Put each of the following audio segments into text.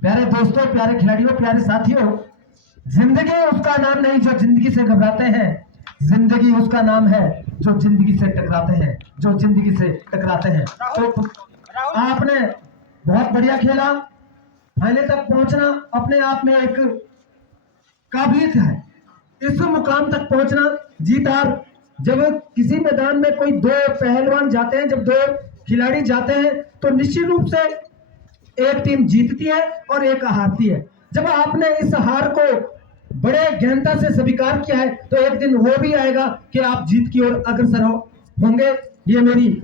प्यारे दोस्तों, प्यारे खिलाड़ियों, प्यारे साथियों, जिंदगी उसका नाम नहीं जो जिंदगी से घबराते हैं, जिंदगी उसका नाम है जो जिंदगी से टकराते हैं, जो जिंदगी से टकराते हैं। तो आपने बहुत बढ़िया खेला। फाइनल तक पहुंचना अपने आप में एक काबिलियत है। इस मुकाम तक पहुंचना, जीत हार, जब किसी मैदान में कोई दो पहलवान जाते हैं, जब दो खिलाड़ी जाते हैं, तो निश्चित रूप से एक टीम जीतती है और एक हारती है। जब आपने इस हार को बड़े गहनता से स्वीकार किया है, तो एक दिन वो भी आएगा कि आप जीत की ओर अग्रसर होंगे। ये मेरी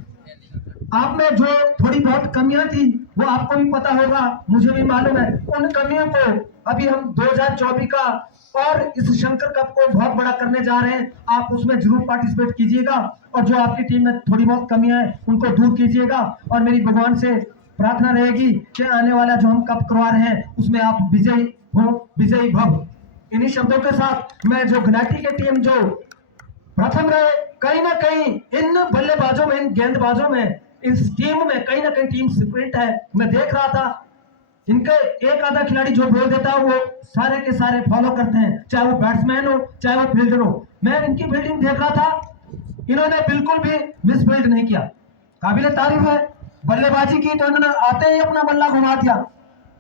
आप में जो थोड़ी बहुत कमियां थी, वो आपको भी पता होगा, मुझे भी मालूम है। उन कमियों को अभी हम 2024 का और इस शंकर कप को बहुत बड़ा करने जा रहे हैं। आप उसमें जरूर पार्टिसिपेट कीजिएगा और जो आपकी टीम में थोड़ी बहुत कमियां हैं उनको दूर कीजिएगा। और मेरी भगवान से प्रार्थना रहेगी कि आने वाला जो हम कप करवा रहे हैं उसमें आप विजयी हो, विजयी भव। इन्हीं शब्दों के साथ मैं जो घनाटी की टीम जो प्रथम रहे, कहीं ना कहीं इन बल्लेबाजों में, इन गेंदबाजों में, इस टीम में कहीं ना कहीं टीम स्पिरिट है। मैं देख रहा था इनके एक आधा खिलाड़ी जो बोल देता है वो सारे के सारे फॉलो करते हैं, चाहे वो बैट्समैन हो चाहे वो फील्डर हो। मैं इनकी फील्डिंग देख रहा था, इन्होंने बिल्कुल भी मिसफील्ड नहीं किया, काबिले तारीफ है। बल्लेबाजी की तो इन्होंने आते ही अपना बल्ला घुमा दिया।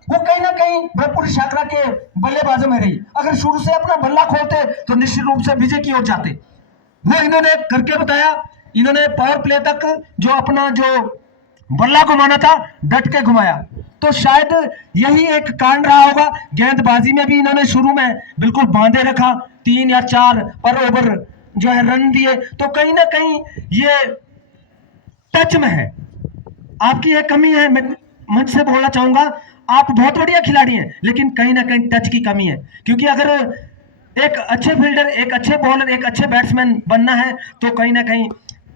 वो कहीं ना कहीं भरपूर शाकरा के बल्लेबाजों में रही। अगर शुरू से अपना बल्ला खोलते तो निश्चित रूप से विजय की ओर जाते। वो इन्होंने करके बताया। इन्होंने पावर प्ले तक जो अपना जो बल्ला घुमाना था डट के घुमाया। तो शायद यही एक कारण रहा होगा। गेंदबाजी में भी इन्होंने शुरू में बिल्कुल बांधे रखा, 3 या 4 पर ओवर जो है रन दिए। तो कहीं ना कहीं ये टच में है। आपकी एक कमी है, मैं मंच से बोलना चाहूंगा। आप बहुत बढ़िया खिलाड़ी हैं, लेकिन कहीं ना कहीं टच की कमी है। क्योंकि अगर एक अच्छे फील्डर, एक अच्छे बॉलर, एक अच्छे बैट्समैन बनना है तो कहीं ना कहीं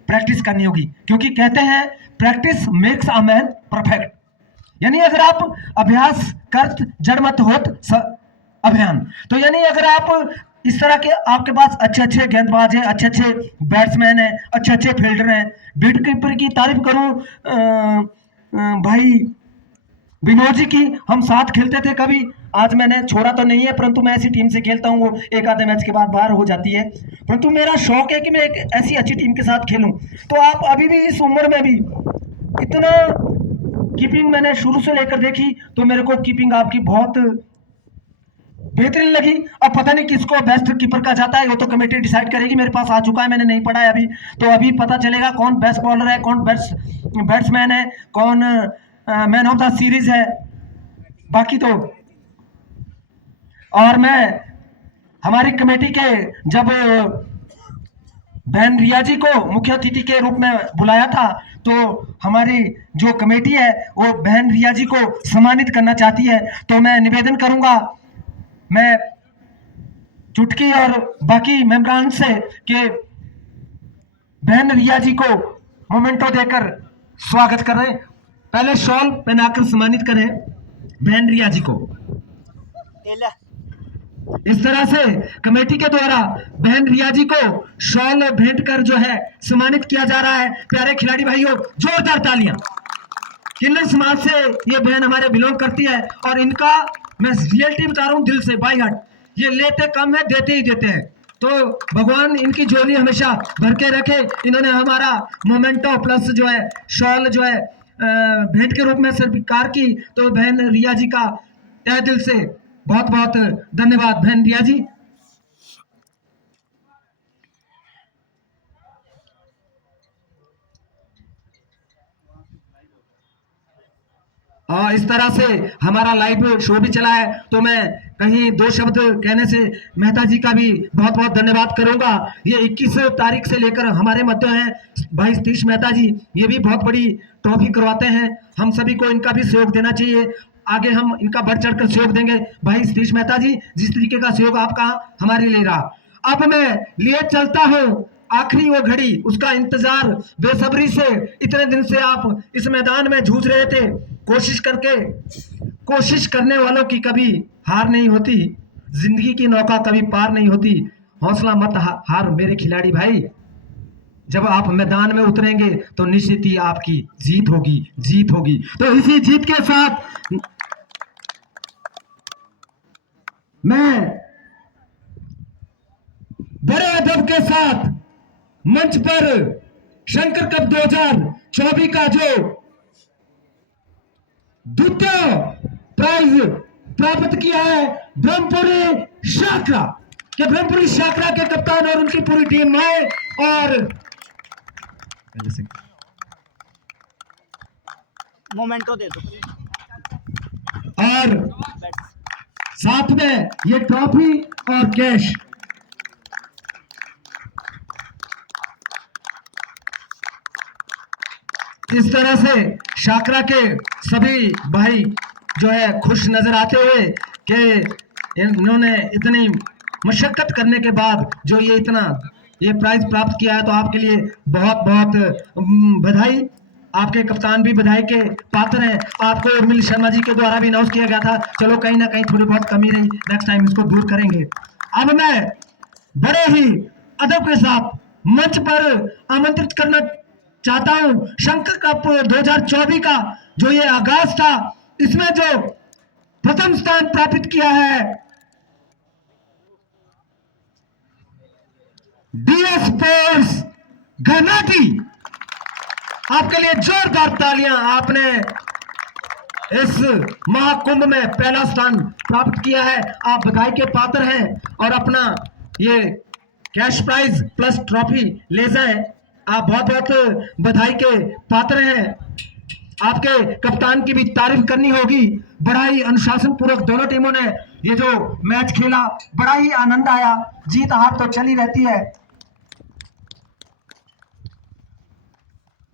प्रैक्टिस करनी होगी। क्योंकि कहते हैं practice makes a man perfect. यानी अगर आप अभ्यास करत जड़ मत होत अभियान, तो यानी अगर आप इस तरह के आपके पास अच्छे अच्छे गेंदबाज हैं, अच्छे अच्छे बैट्समैन हैं, अच्छे अच्छे फील्डर हैं। विकेट कीपर की तारीफ करूं भाई विनोद जी की, हम साथ खेलते थे कभी। आज मैंने छोड़ा तो नहीं है, परंतु मैं ऐसी टीम से खेलता हूँ वो एक आधे मैच के बाद बाहर हो जाती है। परंतु मेरा शौक है कि मैं एक ऐसी अच्छी टीम के साथ खेलूं। तो आप अभी भी इस उम्र में भी इतना कीपिंग मैंने शुरू से लेकर देखी, तो मेरे को कीपिंग आपकी बहुत बेहतरीन लगी। अब पता नहीं किसको बेस्ट कीपर का जाता है, वो तो कमेटी डिसाइड करेगी। मेरे पास आ चुका है, मैंने नहीं पढ़ा है अभी, तो अभी पता चलेगा कौन बेस्ट बॉलर है, कौन बेस्ट बैट्समैन है, कौन मैन ऑफ द सीरीज है। बाकी तो और मैं हमारी कमेटी के जब बहन रिया जी को मुख्य अतिथि के रूप में बुलाया था, तो हमारी जो कमेटी है वो बहन रिया जी को सम्मानित करना चाहती है। तो मैं निवेदन करूंगा, मैं चुटकी और बाकी मेंबरान से कि बहन रिया जी को मोमेंटो देकर स्वागत करें। पहले शॉल पहनाकर सम्मानित करें बहन रिया जी को। इस तरह से कमेटी के द्वारा बहन रिया जी को शॉल भेंट कर जो है सम्मानित किया जा रहा है। प्यारे खिलाड़ी भाइयों, जोरदार तालियां। किन्नर समाज से ये बहन हमारे बिलोंग करती है और इनका मैं रियलिटी बता रहा हूँ दिल से, बाई हार्ट। ये लेते कम है, देते ही देते हैं। तो भगवान इनकी झोली हमेशा भर के रखे। इन्होंने हमारा मोमेंटो प्लस जो है शॉल जो है भेंट के रूप में स्वीकार की। तो बहन रिया जी का तहे दिल से बहुत बहुत धन्यवाद बहन रिया जी। और इस तरह से हमारा लाइव शो भी चला है। तो मैं कहीं 2 शब्द कहने से मेहता जी का भी बहुत बहुत धन्यवाद करूंगा। ये 21 तारीख से लेकर हमारे मध्य हैं भाई सतीश मेहता जी। ये भी बहुत बड़ी ट्रॉफी करवाते हैं। हम सभी को इनका भी सहयोग देना चाहिए। आगे हम इनका बढ़ चढ़कर सहयोग देंगे भाई सतीश मेहता जी। जिस तरीके का सहयोग आपका हमारे लिए रहा, अब मैं लिए चलता हूँ आखिरी वो घड़ी, उसका इंतजार बेसब्री से। इतने दिन से आप इस मैदान में जूझ रहे थे, कोशिश करके, कोशिश करने वालों की कभी हार नहीं होती। जिंदगी की नौका कभी पार नहीं होती। हौसला मत हार मेरे खिलाड़ी भाई। जब आप मैदान में उतरेंगे तो निश्चित ही आपकी जीत होगी, जीत होगी। तो इसी जीत के साथ मैं बड़े अदब के साथ मंच पर शंकर कप 2024 का जो द्वितीय प्राइज प्राप्त किया है ब्रह्मपुरी शाखरा के, ब्रह्मपुरी शाखरा के कप्तान और उनकी पूरी टीम आए और मोमेंटो दे दो और साथ में ये ट्रॉफी और कैश। इस तरह से शाकरा के सभी भाई जो है खुश नजर आते हुए कि इन्होंने इतनी मशक्कत करने के बाद जो ये प्राइज प्राप्त किया है, तो आपके लिए बहुत बहुत बधाई। आपके कप्तान भी बधाई के पात्र हैं। आपको उर्मिल शर्मा जी के द्वारा भी अनाउंस किया गया था, चलो कहीं ना कहीं थोड़ी बहुत कमी रही, नेक्स्ट टाइम इसको दूर करेंगे। अब मैं बड़े ही अदब के साथ मंच पर आमंत्रित करना चाहता हूं शंकर कप 2024 का जो ये आगाज था, इसमें जो प्रथम स्थान प्राप्त किया है डीएस स्पोर्ट्स घनाटी। आपके लिए जोरदार तालियां। आपने इस महाकुंभ में पहला स्थान प्राप्त किया है, आप बधाई के पात्र हैं और अपना ये कैश प्राइज प्लस ट्रॉफी ले जाएं। आप बहुत बहुत बधाई के पात्र हैं। आपके कप्तान की भी तारीफ करनी होगी। बड़ा ही अनुशासन पूर्वक दोनों टीमों ने ये जो मैच खेला, बड़ा ही आनंद आया। जीत हार तो चली रहती है।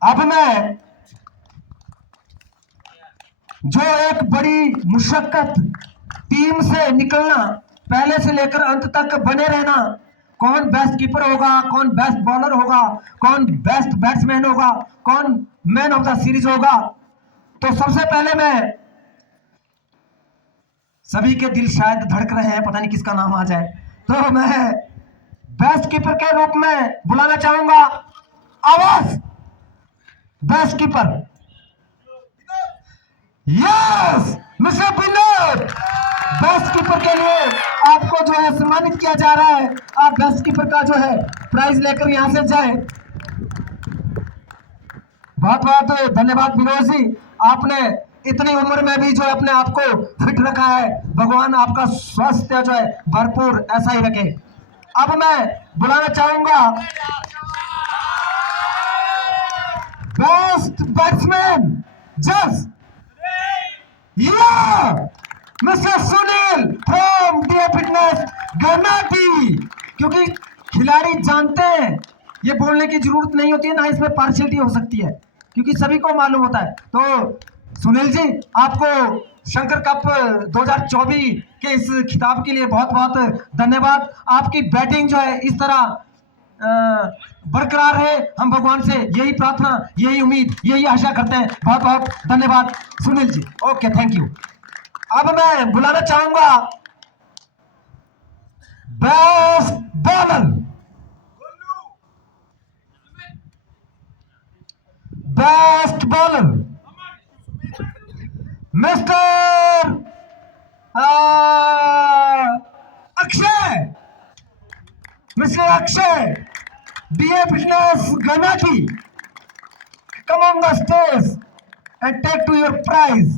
अब मैं जो एक बड़ी मुशक्कत टीम से निकलना, पहले से लेकर अंत तक बने रहना, कौन बेस्ट कीपर होगा, कौन बेस्ट बॉलर होगा, कौन बेस्ट बैट्समैन होगा, कौन मैन ऑफ द सीरीज होगा, तो सबसे पहले मैं सभी के दिल शायद धड़क रहे हैं, पता नहीं किसका नाम आ जाए, तो मैं बेस्ट कीपर के रूप में बुलाना चाहूंगा आवाज best keeper. Yes mister Vinod, best keeper के लिए आपको जो है सम्मानित किया जा रहा है। आप बेस्ट कीपर का जो है प्राइज लेकर यहां से जाए। बहुत बहुत धन्यवाद विनोद जी, आपने इतनी उम्र में भी जो अपने आप को फिट रखा है। भगवान आपका स्वास्थ्य जो है भरपूर ऐसा ही रखे। अब मैं बुलाना चाहूंगा बेस्ट बैट्समैन जज mister Sunil from DA fitness Ghanati. क्योंकि खिलाड़ी जानते हैं, ये बोलने की जरूरत नहीं होती है, ना इसमें पार्शियलिटी हो सकती है, क्योंकि सभी को मालूम होता है। तो सुनील जी, आपको शंकर कप 2024 के इस खिताब के लिए बहुत बहुत धन्यवाद। आपकी बैटिंग जो है इस तरह बरकरार है, हम भगवान से यही प्रार्थना, यही उम्मीद, यही आशा करते हैं। बहुत बहुत धन्यवाद Sunil ji. Okay, thank you. अब मैं बुलाना चाहूंगा best bowler, best bowler mister Akshay, mister Akshay DA fitness Ghanati, come on the stage and take to your prize।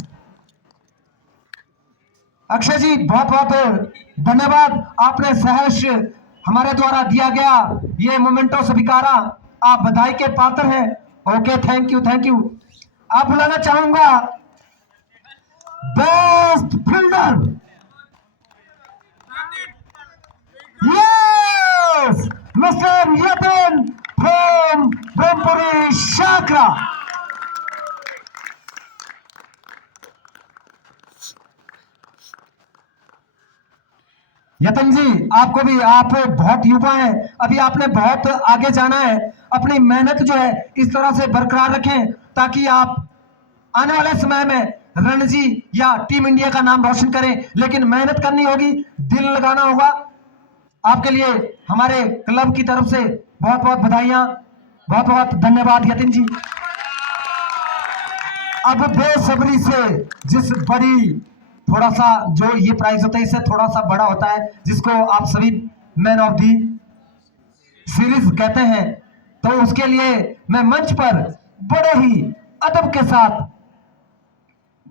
Akshay ji, बहुत बहुत धन्यवाद। आपने सहर्ष हमारे द्वारा दिया गया ये मोमेंटो स्वीकारा, आप बधाई के पात्र हैं। Okay, thank you, thank you. आप बुलाना चाहूंगा best fielder, yes mister Yatan from Brahmapuri शाखरा। यतन जी, आपको भी, आप बहुत युवा हैं, अभी आपने बहुत आगे जाना है। अपनी मेहनत जो है इस तरह से बरकरार रखें ताकि आप आने वाले समय में रणजी या टीम इंडिया का नाम रोशन करें। लेकिन मेहनत करनी होगी, दिल लगाना होगा। आपके लिए हमारे क्लब की तरफ से बहुत बहुत बधाइयां, बहुत बहुत धन्यवाद यतिन जी। अब बेसब्री से जिस बड़ी थोड़ा सा जो ये प्राइज होता है इससे थोड़ा सा बड़ा होता है, जिसको आप सभी मैन ऑफ दी सीरीज कहते हैं। तो उसके लिए मैं मंच पर बड़े ही अदब के साथ,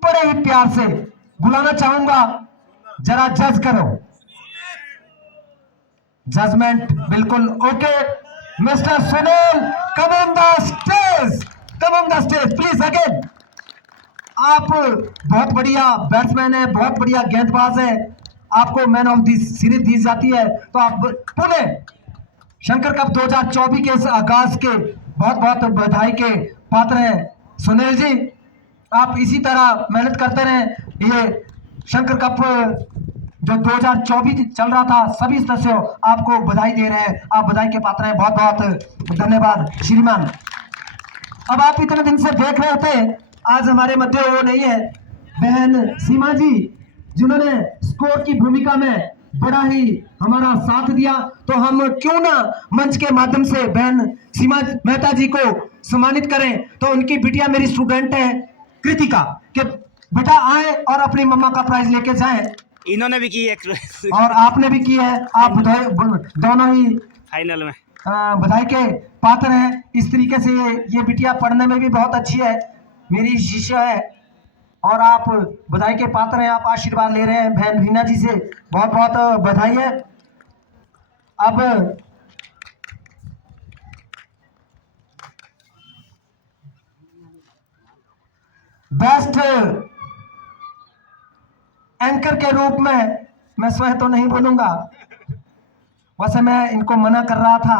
बड़े ही प्यार से बुलाना चाहूंगा। जरा जज करो। जजमेंट बिल्कुल okay. Mister Sunil, come on the stage, come on the stage please again. आप बहुत बढ़िया बैट्समैन है, बहुत बढ़िया गेंदबाज है, आपको मैन ऑफ द सीरीज दी जाती है। तो आप पुणे शंकर कप 2024 के इस आगाज के बहुत बहुत बधाई के पात्र हैं। सुनील जी, आप इसी तरह मेहनत करते रहें। ये शंकर कप जो 2024 चल रहा था, सभी सदस्यों आपको बधाई दे रहे हैं, आप बधाई के पात्र हैं। बहुत बहुत धन्यवाद श्रीमान। अब आप इतने दिन से देख रहे थे, आज हमारे मध्य वो नहीं है बहन सीमा जी, जिन्होंने स्कोर की भूमिका में बड़ा ही हमारा साथ दिया। तो हम क्यों ना मंच के माध्यम से बहन सीमा मेहता जी को सम्मानित करें। तो उनकी बिटिया मेरी स्टूडेंट है कृतिका, कि बेटा आए और अपनी मम्मा का प्राइज लेके जाएं। इन्होंने भी की है और आपने भी की है, आप दोनों ही फाइनल में बधाई के पात्र हैं। इस तरीके से ये बिटिया पढ़ने में भी बहुत अच्छी है, मेरी शिष्य है, और आप बधाई के पात्र हैं। आप आशीर्वाद ले रहे हैं बहन रीना जी से, बहुत बहुत बधाई है। अब बेस्ट एंकर के रूप में मैं स्वयं तो नहीं बोलूंगा, वैसे मैं इनको मना कर रहा था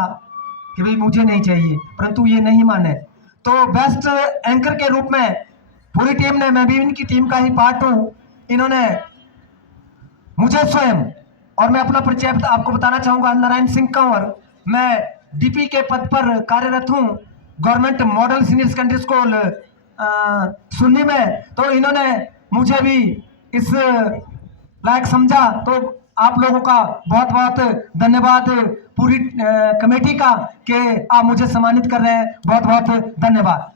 कि भाई मुझे नहीं चाहिए, परंतु ये नहीं माने। तो बेस्ट एंकर के रूप में पूरी टीम ने, मैं भी इनकी टीम का ही पार्ट हूं, इन्होंने मुझे स्वयं, और मैं अपना परिचय आपको बताना चाहूंगा, नारायण सिंह कंवर, मैं डीपी के पद पर कार्यरत हूं, government model senior secondary school Sunni में। तो इन्होंने मुझे भी इस लायक समझा। तो आप लोगों का बहुत बहुत धन्यवाद पूरी कमेटी का कि आप मुझे सम्मानित कर रहे हैं, बहुत बहुत धन्यवाद।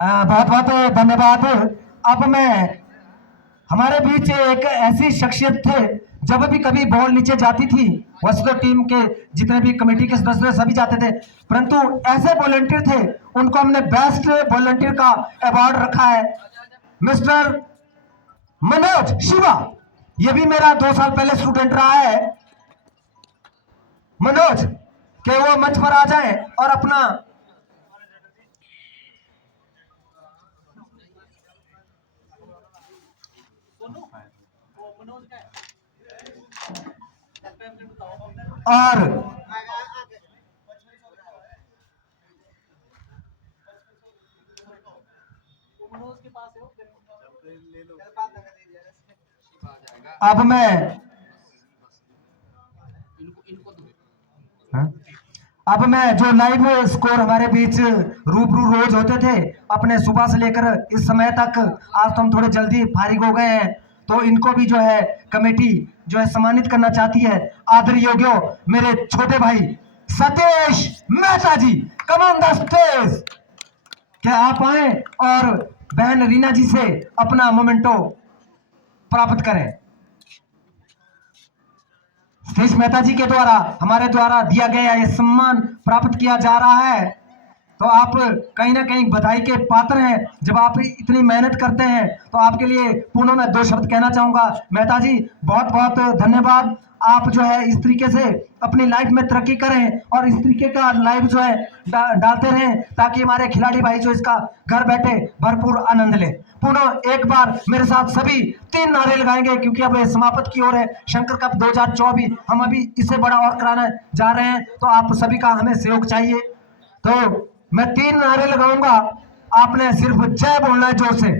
बहुत बहुत धन्यवाद। अब मैं, हमारे बीच एक ऐसी शख्सियत थे, जब भी कभी बॉल नीचे जाती थी, वैसे तो टीम के जितने भी कमेटी के सदस्य सभी जाते थे, परंतु ऐसे वॉलंटियर थे, उनको हमने बेस्ट वॉलंटियर का अवार्ड रखा है। मिस्टर मनोज शिवा, ये भी मेरा 2 साल पहले स्टूडेंट रहा है। मनोज के वो मंच पर आ जाए और अपना और अब मैं अब मैं जो लाइव स्कोर हमारे बीच रूबरू रोज होते थे, अपने सुबह से लेकर इस समय तक, आज तो हम थोड़े जल्दी फारिग हो गए हैं, तो इनको भी जो है कमेटी जो है सम्मानित करना चाहती है। आदर योग्यो मेरे छोटे भाई सतीश मेहता जी, कम ऑन द स्टेज। क्या आप आए और बहन रीना जी से अपना मोमेंटो प्राप्त करें। सतीश मेहता जी के द्वारा, हमारे द्वारा दिया गया ये सम्मान प्राप्त किया जा रहा है। तो आप कहीं ना कहीं बधाई के पात्र हैं। जब आप इतनी मेहनत करते हैं तो आपके लिए पुनः मैं 2 शब्द कहना चाहूंगा। मेहता जी, बहुत बहुत धन्यवाद। आप जो है इस तरीके से अपनी लाइफ में तरक्की करें और इस तरीके का लाइव जो है डालते रहें, ताकि हमारे खिलाड़ी भाई जो इसका घर बैठे भरपूर आनंद ले। पुनः एक बार मेरे साथ सभी 3 नारे लगाएंगे, क्योंकि अब समाप्त की ओर है शंकर कप 2024, हम अभी इससे बड़ा और कराने जा रहे हैं। तो आप सभी का हमें सहयोग चाहिए। तो मैं 3 नारे लगाऊंगा, आपने सिर्फ जय बोलना है जोर से।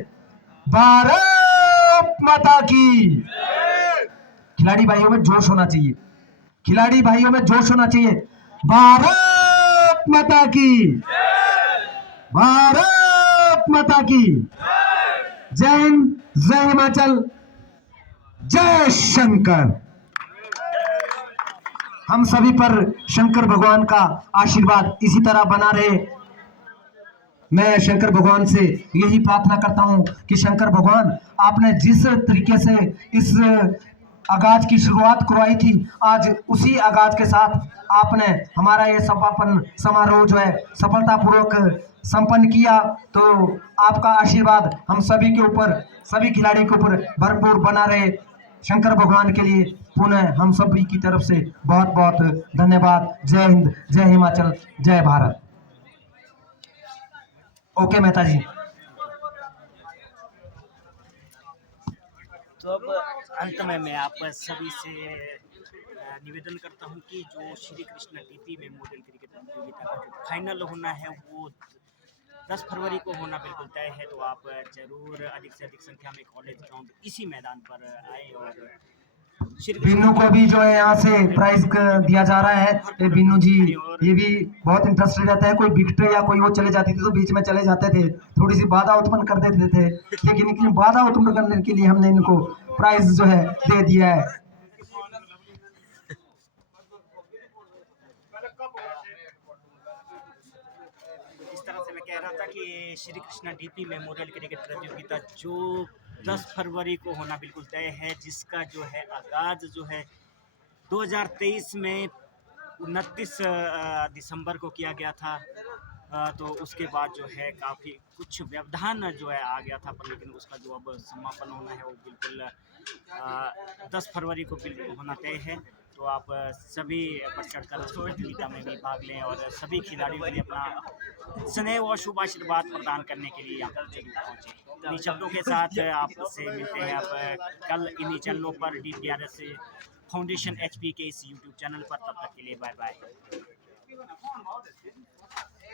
भारत माता की। खिलाड़ी भाइयों में जोश होना चाहिए, खिलाड़ी भाइयों में जोश होना चाहिए। भारत माता की, भारत माता की जय हिंद, जय हिमाचल, जय शंकर। हम सभी पर शंकर भगवान का आशीर्वाद इसी तरह बना रहे। मैं शंकर भगवान से यही प्रार्थना करता हूं कि शंकर भगवान, आपने जिस तरीके से इस आगाज की शुरुआत करवाई थी, आज उसी आगाज के साथ आपने हमारा ये समापन समारोह जो है सफलतापूर्वक संपन्न किया। तो आपका आशीर्वाद हम सभी के ऊपर, सभी खिलाड़ियों के ऊपर भरपूर बना रहे। शंकर भगवान के लिए पुनः हम सभी की तरफ से बहुत बहुत धन्यवाद। जय हिंद, जय हिमाचल, जय भारत। ओके मेहता जी। तो अब अंत में मैं आप सभी से निवेदन करता हूं कि जो Shri Krishna DP memorial cricket प्रतियोगिता का जो फाइनल होना है वो 10 फरवरी को होना बिल्कुल तय है। तो आप जरूर अधिक से अधिक संख्या में कॉलेज ग्राउंड इसी मैदान पर आए और श्री कृष्ण बिन्नू को भी जो है यहाँ से प्राइज दिया जा रहा है। ये बिन्नू जी ये भी बहुत इंटरेस्टेड रहता है। कोई विकेट या कोई वो चले जाती थी तो बीच में चले जाते थे, थोड़ी सी बाधा उत्पन्न कर देते थे, लेकिन इनकी बाधा उत्पन्न करने के लिए हमने इनको प्राइज जो है दे दिया है। इस तरह से मैं कह रहा था कि Shri Krishna DP memorial cricket प्रतियोगिता जो 10 फरवरी को होना बिल्कुल तय है, जिसका जो है आगाज जो है 2023 में 29 दिसंबर को किया गया था। तो उसके बाद जो है काफ़ी कुछ व्यवधान जो है आ गया था, पर लेकिन उसका जो अब समापन होना है वो बिल्कुल 10 फरवरी को बिल्कुल होना तय है। तो आप सभी बढ़ चढ़ कर उस प्रतियोगिता में भी भाग लें और सभी खिलाड़ियों के लिए अपना स्नेह और शुभ आशीर्वाद प्रदान करने के लिए यहाँ पर जरूर पहुँचें। इन्हीं शब्दों के साथ आपसे मिलते हैं अब कल इन्हीं चैनलों पर DPRS फाउंडेशन HP के इस YouTube चैनल पर। तब तक के लिए बाय बाय।